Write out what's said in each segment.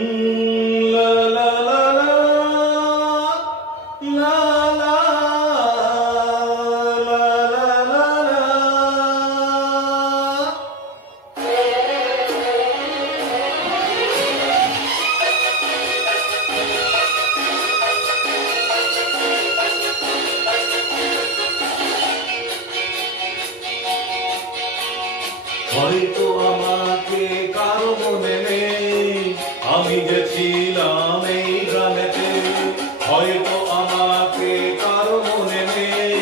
La la la la la la la la la হয়তো আমাকে কারো মনে নেই আমি যে ছিলাম এই গ্রামেতে হয়তো আমাকে কারো মনে নেই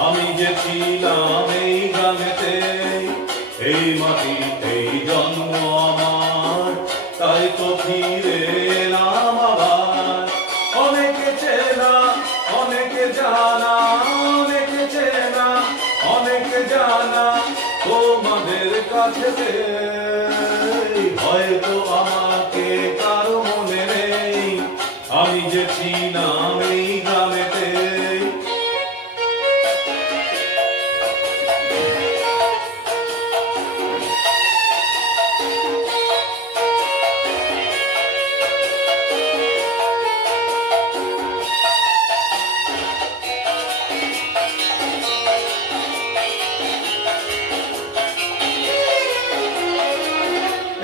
আমি যে ছিলাম এই গ্রামেতে এই মাটিতেই জন্ম আমার তাই তো ফিরে এলাম আবার অনেকে চেনা অনেকে জানা অনেকে চেনা অনেকে জানা তোমাদের কাছে হয়তো আমাকে কারো মনে নেই আমি যে ছিলাম এই গ্রামেতে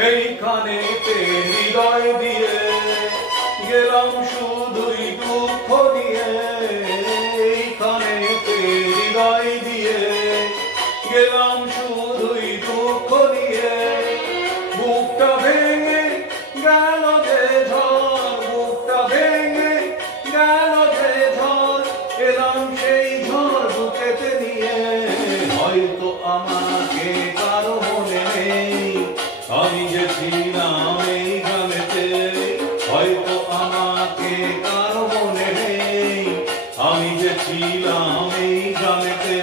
এইখানেতে হৃদয় দিয়ে গেলাম শুধুই দুঃখ নিয়ে এইখানেতে হৃদয় দিয়ে গেলাম শুধুই দুঃখ নিয়ে বুকটা ভেঙে গেল যে ঝড় বুকটা ভেঙে গেল যে ঝড় এলাম সেই ঝড় বুকেতে নিয়ে হয়তো আমাকে কারো মনে নেই আমি যে ছিলাম এই গ্রামেতে হয়তো আমাকে কারো মনে নেই আমি যে ছিলাম এই গ্রামেতে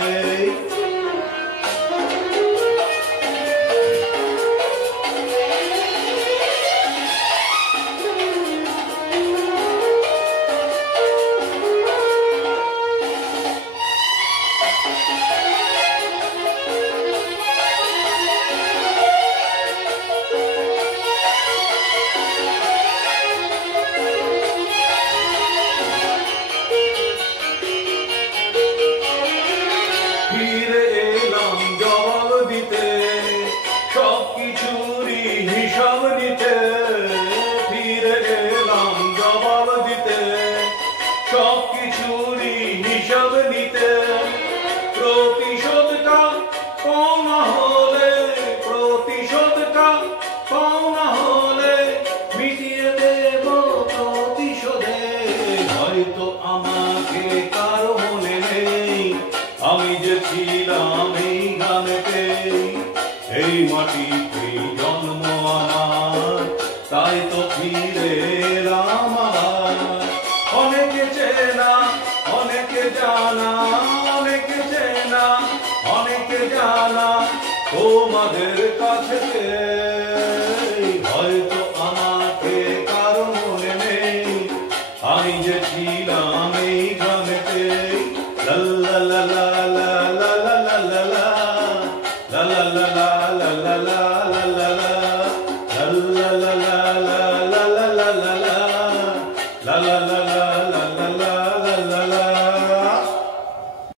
ফিরে এলাম জবাব দিতে সবকিছুরই হিসাব নিতে ফিরে এলাম জবাব দিতে সবকিছুরই হিসাব নিতে প্রতিশোধটা পাওনা হলে প্রতিশোধটা পাওনা হলে মিটিয়ে দেব প্রতিশোধে হয়তো আমাকে কারো মনে নেই আমি যে ছিলাম এই গ্রামেতে এই মাটিতেই জন্ম আমার তাই তো ফিরে এলাম আবার অনেকে চেনা অনেকে জানা অনেকে চেনা অনেকে জানা তোমাদের কাছে হয়তো আমাকে কারো মনে নেই আমি যে ছিলাম এই গ্রামেতে la la la la la la la la la